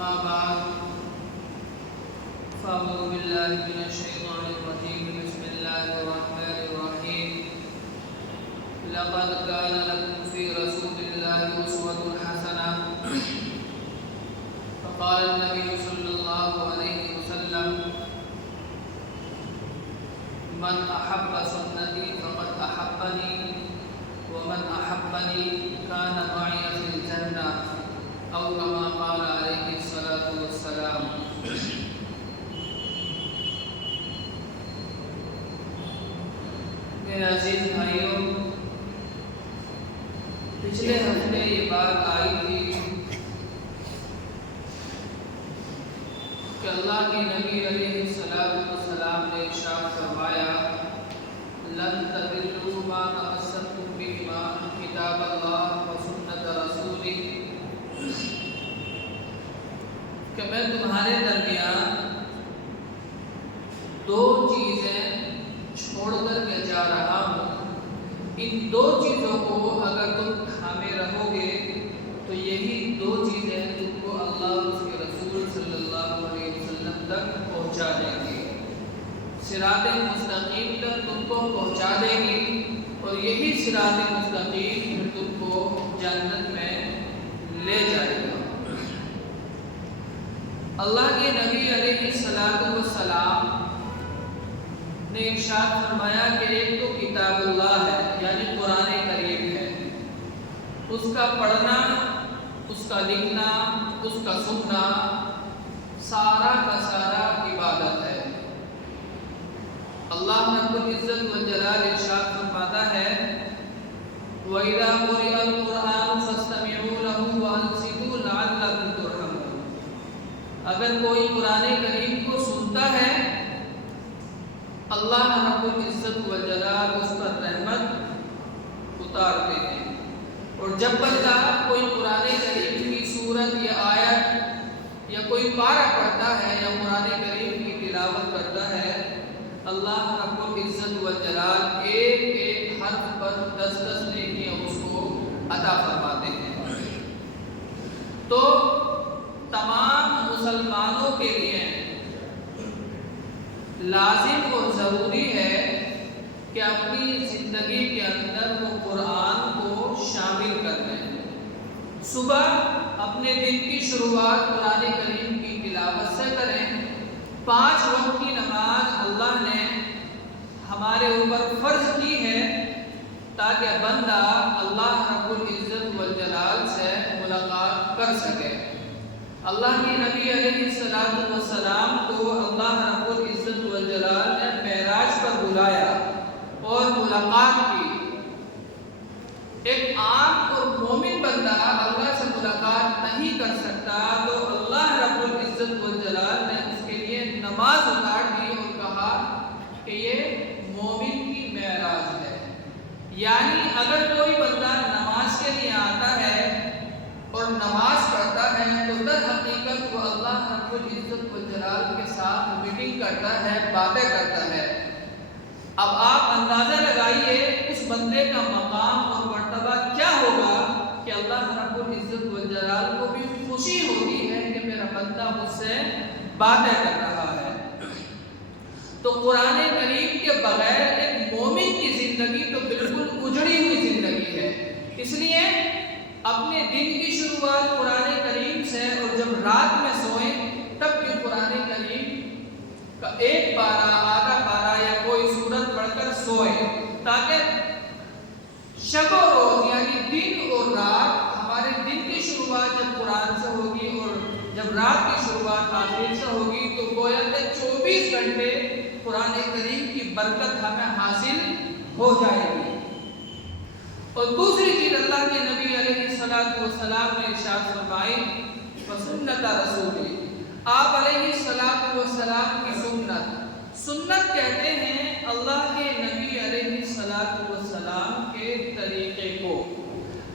أما بعد فأعوذ بالله من الشيطان الرجيم بسم الله الرحمن الرحيم لقد كان لكم في رسول الله أسوة حسنة فقال النبي صلى الله عليه وسلم من أحب سنتي فقد أحبني ومن أحبني كان معي في الجنة أو كما قال عليه الصلاة والسلام. میرے عزیز بھائیوں، پچھلے ہفتے یہ بات آئی تھی کہ اللہ کے نبی علیہ السلام نے ارشاد فرمایا لن تضلوا ما تمسكتم بهما کتاب اللہ و سنت رسولہ، کہ میں تمہارے درمیان دو چیزیں چھوڑ کر کے جا رہا ہوں، ان دو چیزوں کو اگر تم تھامے رہو گے تو یہی دو چیزیں تم کو اللہ اور اس کے رسول صلی اللہ علیہ وسلم تک پہنچا دیں گی، صراط مستقیم تک تم کو پہنچا دیں گی، اور یہی صراط مستقیم پھر تم کو جنت میں لے جائے گا۔ اللہ کے نبی علیہ السلام نے ارشاد فرمایا کہ ایک تو کتاب اللہ ہے، یعنی قرآن کریم ہے، اس کا پڑھنا، اس کا لکھنا، اس کا سننا سارا کا سارا عبادت ہے۔ اللہ رب العزت والجلال ارشاد فرماتا ہے وَإِذَا قُرِئَ الْقُرْآنُ فَاسْتَمِعُوا لَهُ وَأَنصِتُوا لَعَلَّكُمْ تُرْحَمُونَ، اگر کوئی قرآن کریم کو سنتا ہے اللہ رب العزت والجلال اس پر رحمت اتارتے ہیں، اور جب بندہ کوئی قرآن کریم کی سورت یا آیت یا کوئی پارہ پڑھتا ہے یا قرآن کریم کی تلاوت کرتا ہے، اللہ رب العزت والجلال ایک ایک حرف پر 10 نیکیاں اس کو عطا فرماتے ہیں۔ تو تمام مسلمانوں کے لیے لازم اور ضروری ہے کہ اپنی زندگی کے اندر وہ قرآن کو شامل کر لیں۔ صبح اپنے دن کی شروعات قرآن کریم کی تلاوت سے کریں۔ 5 وقت کی نماز اللہ نے ہمارے اوپر فرض کی ہے تاکہ بندہ اللہ رب العزت والجلال سے ملاقات کر سکے۔ اللہ کے نبی علیہ السلام کو اللہ رب العزت والجلال نے معراج پر بلایا اور ملاقات کی۔ ایک عام اور مومن بندہ اللہ سے ملاقات نہیں کر سکتا، تو اللہ رب العزت والجلال نے اس کے لیے نماز اتار دی اور کہا کہ یہ مومن کی معراج ہے۔ یعنی اگر کوئی بندہ نماز کے لیے آتا ہے اور نماز پڑھتا ہے تو در حقیقت وہ اللہ رب العزت والجلال کے ساتھ میٹنگ کرتا ہے، باتیں کرتا ہے۔ اب آپ اندازہ لگائیے اس بندے کا مقام اور مرتبہ کیا ہوگا کہ اللہ رب العزت والجلال کو بھی خوشی ہوتی ہے کہ میرا بندہ مجھ سے باتیں کر رہا ہے۔ تو قرآن کریم کے بغیر ایک مومن کی زندگی تو بالکل اجڑی ہوئی زندگی ہے۔ اس لیے اپنے دن کی شروعات قرآن کریم سے، اور جب رات میں سوئیں تب بھی قرآن کریم کا ایک پارہ، آدھا پارہ یا کوئی سورت پڑھ کر سوئیں، تاکہ شب و روز یعنی دن اور رات، ہمارے دن کی شروعات جب قرآن سے ہوگی اور جب رات کی شروعات آخر سے ہوگی تو گویا کہ 24 گھنٹے قرآن کریم کی برکت ہمیں حاصل ہو جائے گی۔ اور دوسری چیز اللہ کے نبی علیہ السلام نے ارشاد فرمائی وسنت رسولہ، آپ علیہ السلام کی سنت کہتے ہیں اللہ کے نبی علیہ السلام کے طریقے کو۔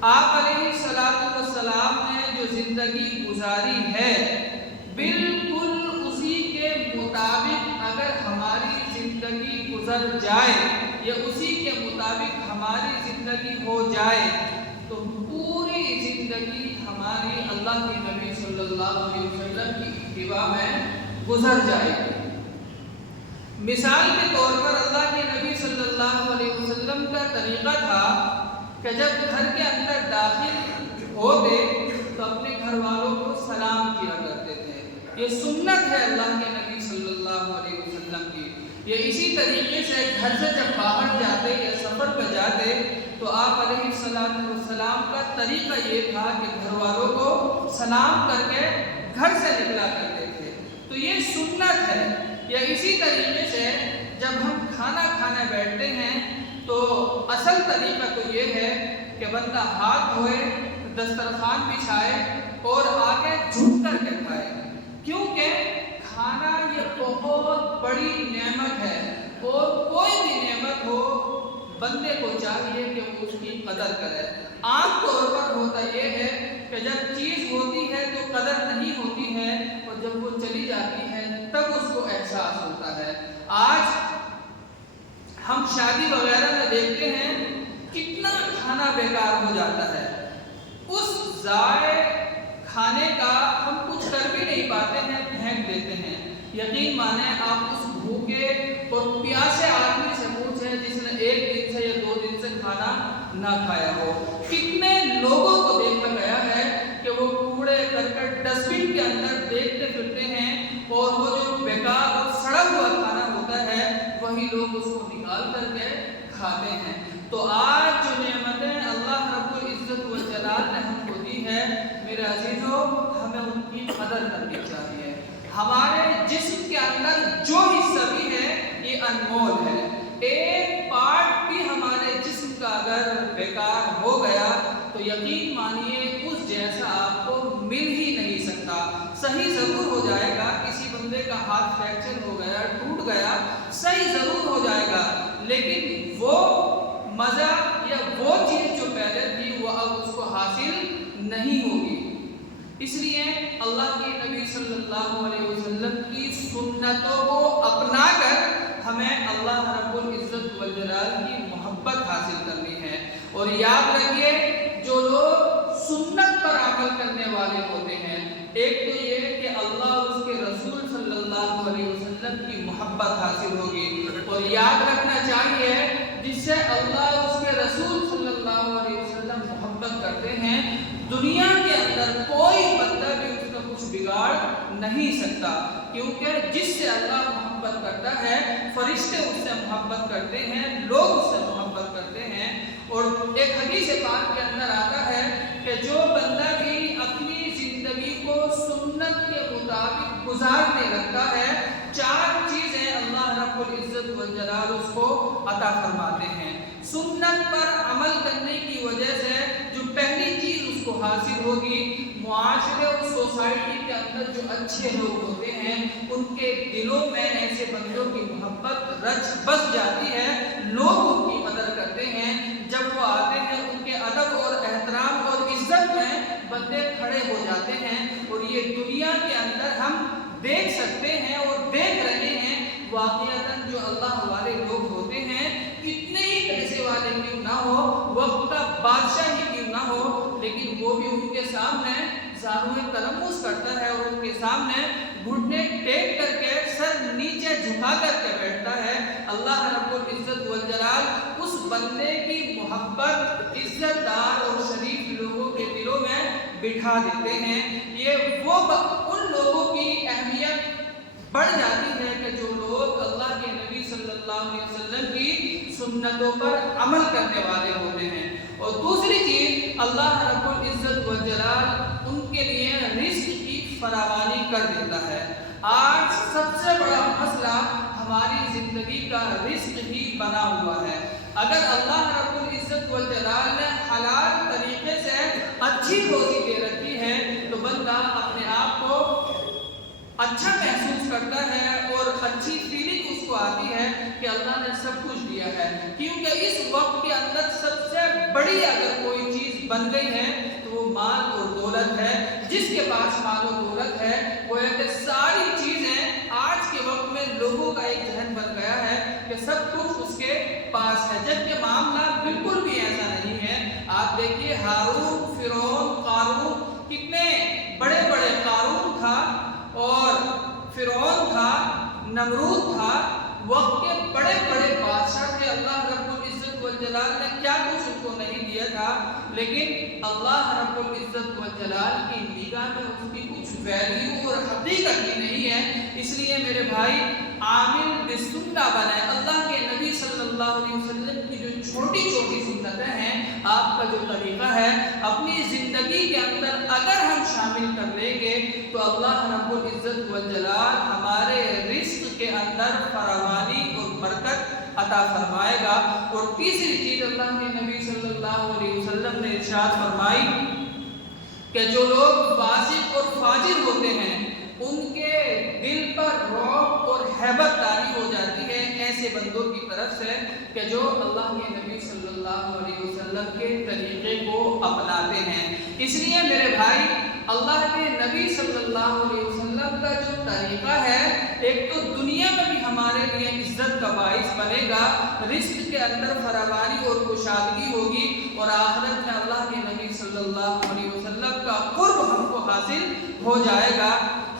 آپ علیہ السلام نے جو زندگی گزاری ہے بالکل اسی کے مطابق اگر ہماری زندگی گزر جائے یا اسی کے مطابق ہماری زندگی ہو جائے تو پوری زندگی ہماری ہماری اللہ کے نبی صلی اللہ علیہ وسلم کی اتباع میں گزر جائے گی۔ مثال کے طور پر اللہ کے نبی صلی اللہ علیہ وسلم کا طریقہ تھا کہ جب گھر کے اندر داخل ہوتے تو اپنے گھر والوں کو سلام کیا کرتے تھے۔ یہ سنت ہے اللہ کے نبی صلی اللہ علیہ وسلم کی۔ یہ اسی طریقے سے گھر سے جب باہر جاتے یا سفر پہ جاتے تو آپ علیہ السلام کا طریقہ یہ تھا کہ گھر والوں کو سلام کر کے گھر سے نکلا کرتے تھے۔ تو یہ سنت ہے۔ یا اسی طریقے سے جب ہم کھانا کھانے بیٹھتے ہیں تو اصل طریقہ تو یہ ہے کہ بندہ ہاتھ دھوئے، دسترخوان بچھائے اور آگے جھک کر کے کھائے، کیونکہ کھانا یہ بہت بڑی نعمت ہے اور کوئی بھی نعمت ہو بندے کو چاہیے کہ وہ اس کی قدر کرے۔ عام طور پر ہوتا یہ ہے کہ جب چیز ہوتی ہے تو قدر نہیں ہوتی ہے اور جب وہ چلی جاتی ہے تب اس کو احساس ہوتا ہے۔ آج ہم شادی وغیرہ میں دیکھتے ہیں کتنا کھانا بیکار ہو جاتا ہے، اس ضائع کھانے کا ہم کچھ کر بھی نہیں پاتے ہیں، پھینک دیتے ہیں۔ یقین مانیں آپ اس بھوکے اور پیاسے آدمی سے پوچھیں جس نے 1 دن سے یا 2 دن سے کھانا نہ کھایا ہو، کتنے لوگوں کو دیکھا گیا ہے کہ وہ کوڑے کرکٹ ڈسٹ بن کے اندر دیکھتے پھرتے ہیں اور وہ جو بیکار اور سڑا ہوا کھانا ہوتا ہے وہی لوگ اس کو نکال کر کے کھاتے ہیں۔ تو آج جو نعمتیں اللہ رب العزت والجلال نے ہم کو دی ہے میرے عزیزو، ہمیں ان کی قدر کرنی چاہیے۔ ہمارے جسم کے اندر جو حصہ بھی ہے یہ انمول ہے، ایک پارٹ بھی ہمارے جسم کا اگر بیکار ہو گیا تو یقین مانیے اس جیسا آپ کو مل ہی نہیں سکتا۔ صحیح ضرور ہو جائے گا، کسی بندے کا ہاتھ فریکچر ہو گیا، ٹوٹ گیا، صحیح ضرور ہو جائے گا، لیکن وہ مزہ یا وہ چیز جو پہلے تھی وہ اب اس کو حاصل نہیں ہوگی۔ اس لیے اللہ کے نبی صلی اللہ علیہ وسلم کی سنتوں کو اپنا کر ہمیں اللہ رب العزت والجلال کی محبت حاصل کرنی ہے۔ اور یاد رکھیے جو لوگ سنت پر عمل کرنے والے ہوتے ہیں، ایک تو یہ کہ اللہ اور اس کے رسول صلی اللہ علیہ وسلم کی محبت حاصل ہوگی، اور یاد رکھنا چاہیے جس سے اللہ اور اس کے رسول صلی اللہ علیہ وسلم محبت کرتے ہیں، دنیا کے اندر کوئی بندہ بھی اس کا کچھ بگاڑ نہیں سکتا، کیونکہ جس سے اللہ محبت کرتا ہے فرشتے اس سے محبت کرتے ہیں، لوگ اس سے محبت کرتے ہیں۔ اور ایک حدیث پاک کے اندر آتا ہے کہ جو بندہ بھی اپنی زندگی کو سنت کے مطابق گزارنے لگتا ہے 4 چیزیں اللہ رب العزت والجلال اس کو عطا فرماتے ہیں۔ سنت پر عمل کرنے کی وجہ سے جو پہلی چیز اس کو حاصل ہوگی، معاشرے اور سوسائٹی کے اندر جو اچھے لوگ ہوتے ہیں ان کے دلوں میں ایسے بندوں کی محبت رچ بس جاتی ہے، لوگ ان کی قدر کرتے ہیں، جب وہ آتے ہیں ان کے ادب اور احترام اور عزت میں بندے کھڑے ہو جاتے ہیں۔ اور یہ دنیا کے اندر ہم دیکھ سکتے ہیں اور دیکھ رہے ہیں، واقعتاً جو اللہ والے لوگ ہوتے ہیں کتنے ہی پیسے والے کیوں نہ ہو، وقت کا بادشاہ ہی کیوں نہ ہو، لیکن وہ بھی ان کے سامنے زانوئے تلمس کرتا ہے اور ان کے سامنے گھٹنے ٹیک کر کے سر نیچے جھکا کر کے بیٹھتا ہے۔ اللہ رب العزت والجلال اس بندے کی محبت عزت دار اور شریف لوگوں کے دلوں میں بٹھا دیتے ہیں۔ یہ وہ ان لوگوں کی اہمیت بڑھ جاتی ہے کہ جو لوگ اللہ کے نبی صلی اللہ علیہ وسلم کی سنتوں پر عمل کرنے والے ہوتے ہیں۔ اور دوسری چیز، اللہ رب العزت والجلال ان کے لیے رزق کی فراوانی کر دیتا ہے۔ آج سب سے بڑا مسئلہ ہماری زندگی کا رزق ہی بنا ہوا ہے۔ اگر اللہ رب العزت والجلال نے حلال طریقے سے اچھی روزی دے رکھی ہے تو بندہ اپنے آپ کو اچھا محسوس کرتا ہے اور اچھی فیلنگ اس کو آتی ہے کہ اللہ نے سب کچھ دیا ہے، کیونکہ اس وقت کے اندر سب سے بڑی اگر کوئی چیز بن گئی ہے تو وہ مال اور دولت ہے۔ جس کے پاس مال و دولت ہے وہ ہے کہ ساری چیزیں آج کے وقت میں لوگوں کا ایک ذہن بن گیا ہے کہ سب کچھ اس کے پاس ہے، جبکہ معاملہ بالکل بھی ایسا نہیں ہے۔ آپ دیکھیے ہارون، فرعون، قارون نمرود تھا، وقت کے بڑے بڑے بادشاہ تھے، اللہ رب العزت والجلال نے کیا کچھ ان کو نہیں دیا تھا، لیکن اللہ رب العزت والجلال کی نگاہ میں اس کی کچھ ویلیو اور حقیقت ہی نہیں ہے۔ اس لیے میرے بھائی عامل بالسنہ بنائے۔ اللہ کے نبی صلی اللہ علیہ وسلم کی جو چھوٹی چھوٹی سنتیں ہیں، آپ کا جو طریقہ ہے، اپنی زندگی کے اندر اگر ہم شامل کر لیں گے تو اللہ رب العزت والجلال ہمارے رزق کے اندر فراوانی اور برکت عطا فرمائے گا۔ اور تیسری چیز اللہ کے نبی صلی اللہ علیہ وسلم نے ارشاد فرمائی کہ جو لوگ فاسق اور فاجر ہوتے ہیں ان کے دل پر رعب اور ہیبت طاری ہو جاتی ہے ایسے بندوں کی طرف سے کہ جو اللہ کے نبی صلی اللہ علیہ وسلم کے طریقے کو اپناتے ہیں۔ اس لیے میرے بھائی اللہ کے نبی صلی اللہ علیہ وسلم کا جو طریقہ ہے، ایک تو دنیا میں بھی ہمارے لیے عزت کا باعث بنے گا، رزق کے اندر فراوانی اور کشادگی ہوگی، اور آخرت میں اللہ کے نبی صلی اللہ علیہ وسلم کا قرب ہم کو حاصل ہو جائے گا۔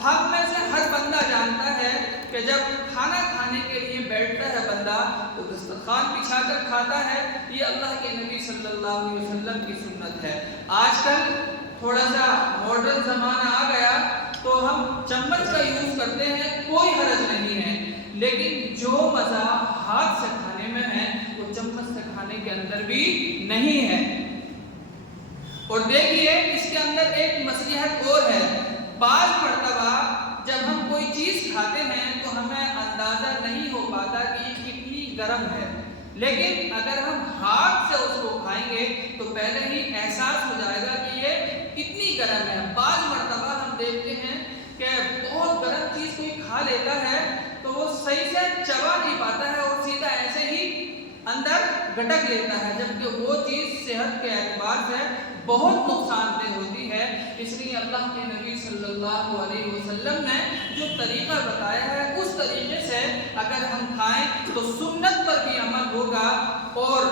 ہم میں سے ہر بندہ جانتا ہے کہ جب کھانا کھانے کے لیے بیٹھتا ہے بندہ تو دسترخوان بچھا کر کھاتا ہے، یہ اللہ کے نبی صلی اللہ علیہ وسلم کی سنت ہے۔ آج کل تھوڑا سا ماڈرن زمانہ آ گیا تو ہم چمچ کا یوز کرتے ہیں، کوئی حرج نہیں ہے، لیکن جو مزہ ہاتھ سے کھانے میں ہے وہ چمچ سے کھانے کے اندر بھی نہیں ہے۔ اور دیکھیے اس کے اندر ایک مصلحت اور ہے، بعض مرتبہ جب ہم کوئی چیز کھاتے ہیں تو ہمیں اندازہ نہیں ہو پاتا کہ یہ کتنی گرم ہے، لیکن اگر ہم ہاتھ سے اس کو کھائیں گے تو پہلے ہی احساس ہو جائے گا کہ یہ کتنی گرم ہے۔ بعض مرتبہ ہم دیکھتے ہیں کہ بہت گرم چیز کوئی کھا لیتا ہے تو وہ صحیح سے چبا نہیں پاتا ہے اور سیدھا ایسے ہی اندر گٹک لیتا ہے، جبکہ وہ چیز صحت کے اعتبار سے بہت نقصان دہ ہوتی ہے۔ اس لیے اللہ کے نبی صلی اللہ علیہ وسلم نے جو طریقہ بتایا ہے اس طریقے سے اگر ہم کھائیں تو سنت پر بھی عمل ہوگا، اور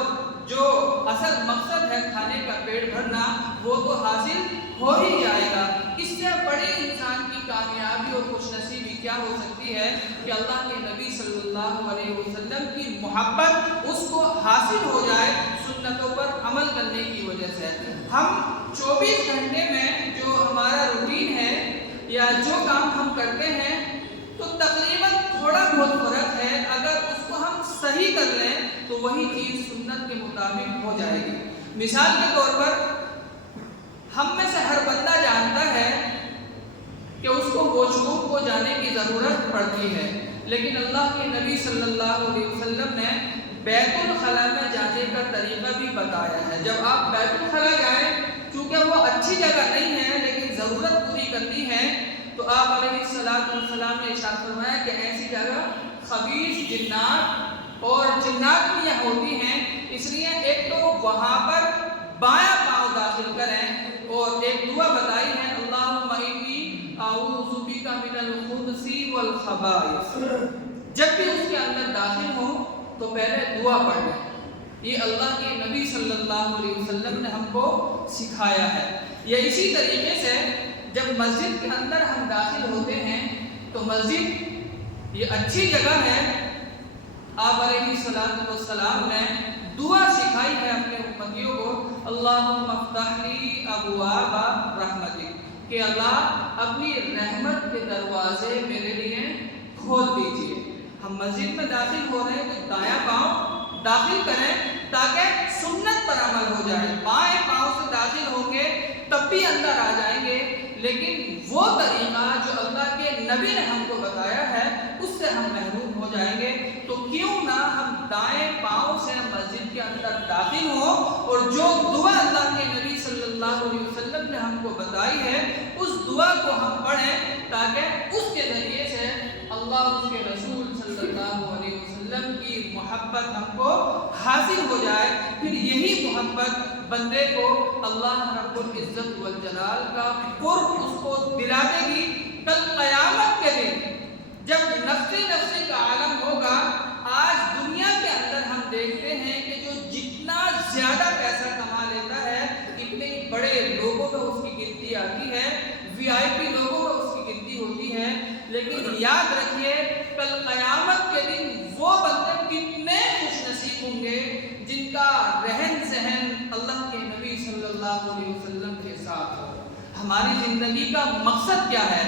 جو اصل مقصد ہے کھانے کا پیٹ بھرنا وہ تو حاصل ہو ہی جائے گا۔ اس سے بڑے انسان کی کامیابی اور خوش نصیبی کیا ہو سکتی ہے کہ اللہ کے نبی صلی اللہ علیہ وسلم کی محبت اس کو حاصل ہو جائے سنتوں پر عمل کرنے کی وجہ سے۔ ہم 24 گھنٹے میں جو ہمارا روٹین ہے یا جو کام ہم کرتے ہیں تو تقریباً تھوڑا بہت فرق ہے، اگر اس کو ہم صحیح کر لیں تو وہی چیز سنت کے مطابق ہو جائے گی۔ مثال کے طور پر ہم میں سے ہر بندہ جانتا ہے کہ اس کو واش روم کو جانے کی ضرورت پڑتی ہے، لیکن اللہ کے نبی صلی اللہ علیہ وسلم نے بیت الخلاء میں جانے کا طریقہ بھی بتایا ہے۔ جب آپ بیت الخلاء جائیں، چونکہ وہ اچھی جگہ نہیں ہے لیکن ضرورت پوری کرنی ہے، تو آپ علیہ السلام نے ارشاد فرمایا کہ ایسی جگہ خبیث جنات اور جنات بھی یہاں ہوتی ہیں، اس لیے ایک تو وہاں پر بایاں پاؤں داخل کریں، اور ایک دعا بتائی ہے اللہم انی اعوذ بک من الخبث والخبائث۔ جب بھی اس کے اندر داخل ہو تو پہلے دعا پڑھ لیں، یہ اللہ کے نبی صلی اللہ علیہ وسلم نے ہم کو سکھایا ہے۔ یا اسی طریقے سے جب مسجد کے اندر ہم داخل ہوتے ہیں تو مسجد یہ اچھی جگہ ہے، آپ علیہ السلام نے دعا سکھائی ہے اپنے امتیوں کو اللہم افتح لی ابواب رحمتک، کہ اللہ اپنی رحمت کے دروازے میرے لیے کھول دیجئے۔ ہم مسجد میں داخل ہو رہے ہیں تو دایاں پاؤں داخل کریں تاکہ سنت پر عمل ہو جائے، بائیں پاؤں سے داخل ہوں گے تب بھی اندر آ جائیں گے، لیکن وہ طریقہ جو اللہ کے نبی نے ہم کو بتایا ہے اس سے ہم محروم ہو جائیں گے۔ تو کیوں نہ ہم دائیں پاؤں سے مسجد کے اندر داخل ہوں اور جو دعا اللہ کے نبی صلی اللہ علیہ وسلم نے ہم کو بتائی ہے اس دعا کو ہم پڑھیں تاکہ اس کے ذریعے سے اللہ اور اس کے رسول صلی اللہ علیہ وسلم کی محبت ہم کو حاصل ہو جائے۔ پھر یہی محبت بندے کو اللہ رب العزت والجلال کا قرب اس کو دلا دے گی۔ کل قیامت کے دن جب نفسی کا عالم ہوگا، آج دنیا کے اندر ہم دیکھتے ہیں کہ جو جتنا زیادہ پیسہ کما لیتا ہے اتنے بڑے لوگوں میں اس کی گنتی آتی ہے، VIP لوگوں میں اس کی گنتی ہوتی ہے، لیکن یاد رکھیے کل قیامت کے دن وہ بندے کتنے خوش نصیب ہوں گے جن کا رہن سہن اللہ کے نبی صلی اللہ علیہ وسلم کے ساتھ ہو۔ ہماری زندگی کا مقصد کیا ہے؟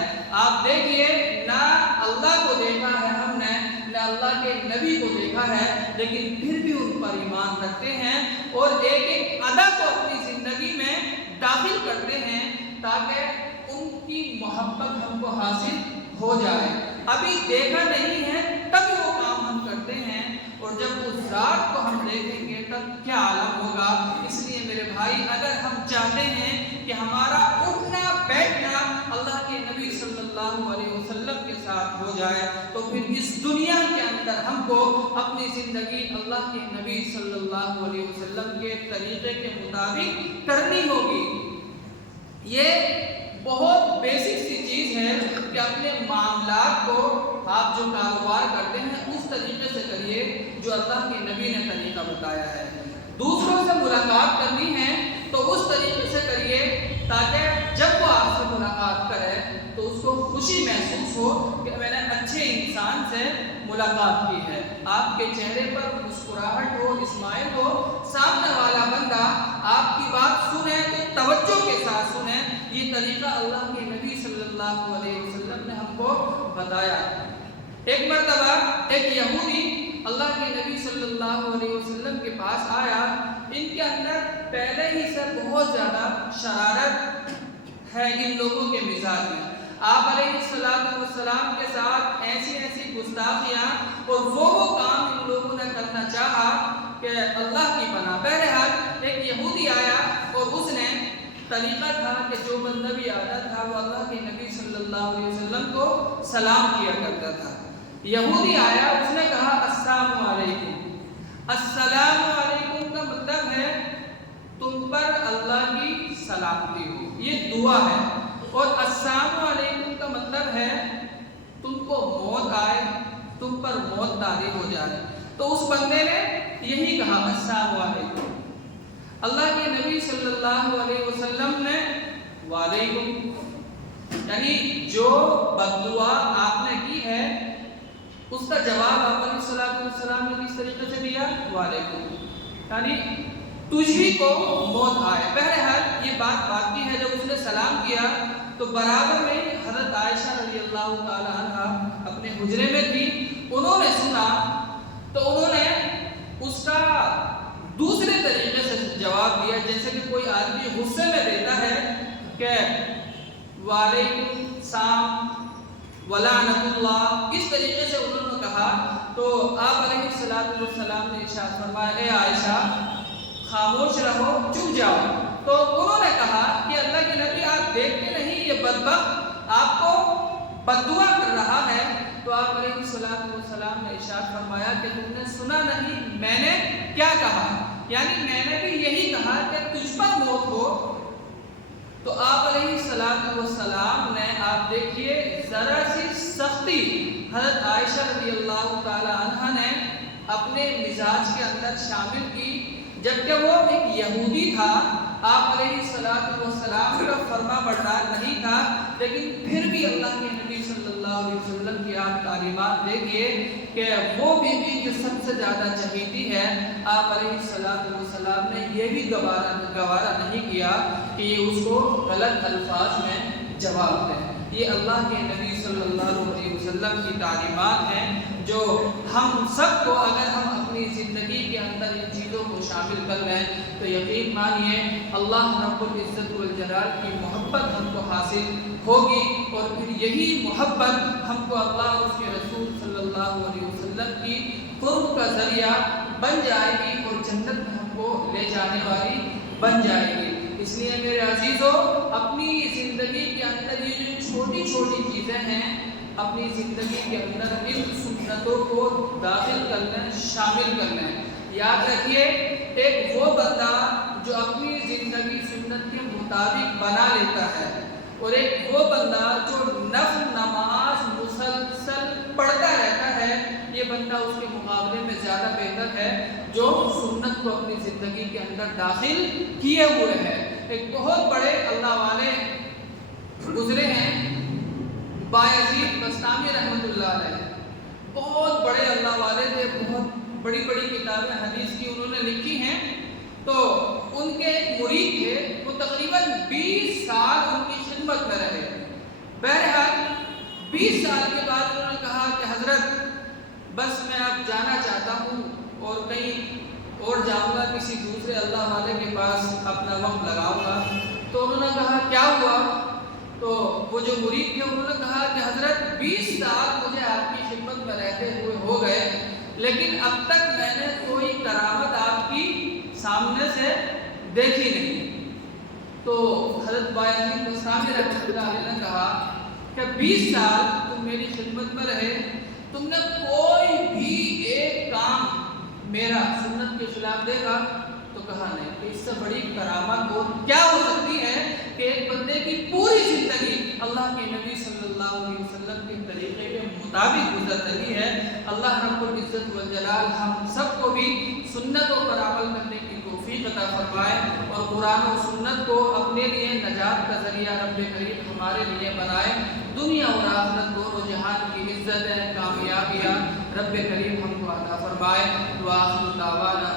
آپ دیکھیے، نہ اللہ کو دیکھا ہے ہم نے، نہ اللہ کے نبی کو دیکھا ہے، لیکن پھر بھی ان پر ایمان رکھتے ہیں اور ایک ایک ادا کو اپنی زندگی میں داخل کرتے ہیں تاکہ ان کی محبت ہم کو حاصل ہو جائے۔ ابھی دیکھا نہیں ہے تب وہ کام ہم کرتے ہیں، اور جب اس ذات کو ہم دیکھیں گے تب کیا عالم ہوگا۔ اس لیے میرے بھائی، اگر ہم چاہتے ہیں کہ ہمارا اٹھنا بیٹھنا اللہ کے نبی صلی اللہ علیہ وسلم کے ساتھ ہو جائے تو پھر اس دنیا کے اندر ہم کو اپنی زندگی اللہ کے نبی صلی اللہ علیہ وسلم کے طریقے کے مطابق کرنی ہوگی۔ یہ بہت بیسک سی چیز ہے کہ اپنے معاملات کو آپ جو کاروبار کرتے ہیں اس طریقے سے کریے جو اللہ کے نبی نے طریقہ بتایا ہے۔ دوسروں سے ملاقات کرنی ہے تو اس طریقے سے کریے تاکہ جب وہ آپ سے ملاقات کرے تو اس کو خوشی محسوس ہو کہ میں نے اچھے انسان سے ملاقات کی ہے۔ آپ کے چہرے پر مسکراہٹ ہو، اسمائل ہو، سامنے والا بندہ آپ کی بات سنے تو توجہ کے ساتھ سنے۔ یہ طریقہ اللہ کے نبی صلی اللہ علیہ وسلم نے ہم کو بتایا۔ ایک مرتبہ ایک یہودی اللہ کے نبی صلی اللہ علیہ وسلم کے پاس آیا۔ ان کے اندر پہلے ہی سے بہت زیادہ شرارت ہے ان لوگوں کے مزاج میں۔ آپ علیہ السلام کے ساتھ ایسی گستاخیاں اور وہ کام ان لوگوں نے کرنا چاہا کہ اللہ کی پناہ۔ بہرحال ایک یہودی آیا اور اس نے طریقہ تھا کہ جو بندہ بھی آتا تھا وہ اللہ کے نبی صلی اللہ علیہ وسلم کو سلام کیا کرتا تھا۔ یہودی آیا، اس نے کہا السلام علیکم۔ السلام علیکم کا مطلب ہے تم پر اللہ کی سلامتی ہو، یہ دعا ہے، اور السلام علیکم کا مطلب ہے تم کو موت آئے، تم پر موت طاری ہو جائے۔ تو اس بندے نے یہی کہا السلام علیکم۔ اللہ کے نبی صلی اللہ علیہ وسلم نے وعلیکم، یعنی جو بد دعا آپ نے کی ہے اس کا جواب آپ علیہ السلام نے کس طریقے سے دیا؟ وعلیکم، یعنی تجھی کو موت آئے۔ بہرحال یہ بات باقی ہے، جب اس نے سلام کیا تو برابر میں حضرت عائشہ رضی اللہ تعالی عنہ اپنے حجرے میں تھی، انہوں نے سنا تو انہوں نے اس کا دوسرے طریقے سے جواب دیا، جیسے کہ کوئی آدمی غصے میں دیتا ہے کہ وعلیکم السلام ولعنت اللہ، اس طریقے سے انہوں نے کہا۔ تو آپ علیہ السلام نے ارشاد فرمایا اے عائشہ خاموش رہو، چپ جاؤ۔ تو انہوں نے کہا کہ اللہ کے نبی آپ دیکھتے نہیں یہ بدبخت آپ کو بددعا کر رہا ہے؟ تو آپ علیہ السلام نے ارشاد فرمایا کہ تم نے سنا نہیں میں نے کیا کہا؟ یعنی میں نے بھی یہی کہا کہ تجھ پر موت ہو۔ تو آپ علیہ السلام نے، آپ دیکھیے ذرا سی سختی حضرت عائشہ رضی اللہ تعالی عنہ نے اپنے مزاج کے اندر شامل کی، جبکہ وہ ایک یہودی تھا، آپ علیہ السلام کا فرما بردار نہیں تھا، لیکن پھر بھی اللہ کے نبی صلی اللہ علیہ وسلم کی آپ تعلیمات دیکھیے کہ وہ بیوی جو سب سے زیادہ چہیتی ہے، آپ علیہ السلام نے یہ بھی گوارا نہیں کیا کہ اس کو غلط الفاظ میں جواب دیں۔ یہ اللہ کے نبی صلی اللہ علیہ وسلم کی تعلیمات ہیں جو ہم سب کو، اگر ہم اپنی زندگی کے اندر ان چیزوں کو شامل کر لیں تو یقین مانیے اللہ رب العزت والجلال کی محبت ہم کو حاصل ہوگی، اور پھر یہی محبت ہم کو اللہ اور اس کے رسول صلی اللہ علیہ وسلم کی قرب کا ذریعہ بن جائے گی اور جنت میں ہم کو لے جانے والی بن جائے گی۔ اس لیے میرے عزیزوں، اپنی زندگی کے اندر یہ جو چھوٹی چھوٹی چیزیں ہیں، اپنی زندگی کے اندر ان سنتوں کو داخل کرنا، شامل کرنا ہے۔ یاد رکھیے، ایک وہ بندہ جو اپنی زندگی سنت کے مطابق بنا لیتا ہے، اور ایک وہ بندہ جو نفل نماز مسلسل پڑھتا رہتا ہے، یہ بندہ اس کے مقابلے میں زیادہ بہتر ہے جو سنت کو اپنی زندگی کے اندر داخل کیے ہوئے ہے۔ ایک بہت بڑے اللہ والے گزرے ہیں، بایزید بستامی رحمۃ اللہ علیہ، بہت بڑے اللہ والے تھے، بہت بڑی بڑی کتابیں حدیث کی انہوں نے لکھی ہیں. تو ان کے ایک مرید تھے، وہ تقریباً 20 سال ان کی خدمت میں رہے. بہرحال 20 سال کے بعد انہوں نے کہا کہ حضرت بس میں اب جانا چاہتا ہوں اور کہیں اور جاؤں گا، کسی دوسرے اللہ والے کے پاس اپنا وقت لگاؤں گا. تو انہوں نے کہا کیا ہوا؟ تو وہ جو مرید تھے انہوں نے کہا کہ حضرت 20 سال مجھے آپ کی خدمت میں رہتے ہوئے ہو گئے، لیکن اب تک میں نے کوئی کرامت آپ کی سامنے سے دیکھی نہیں. تو حضرت بایزید بستامی رحمۃ اللہ علیہ نے کہا کہ 20 سال تم میری خدمت میں رہے، تم نے کوئی بھی ایک کام میرا سنت کے خلاف دیکھا؟ تو کہا نہیں. کہ اس سے بڑی کرامت اور کیا ہو سکتی ہے کہ ایک بندے کی پوری زندگی اللہ کے نبی صلی اللہ علیہ وسلم کے طریقے کے مطابق گزر رہی ہے. اللہ رب العزت والجلال ہم سب کو بھی سنتوں پر عمل کرنے کی توفیق عطا فرمائے اور قرآن و سنت کو اپنے لیے نجات کا ذریعہ رب کریم ہمارے لیے بنائے. دنیا اور آخرت دونوں جہان کی عزت ہے، کامیابیاں رب کریم ہم کو عطا فرمائے. وآخر دعوانا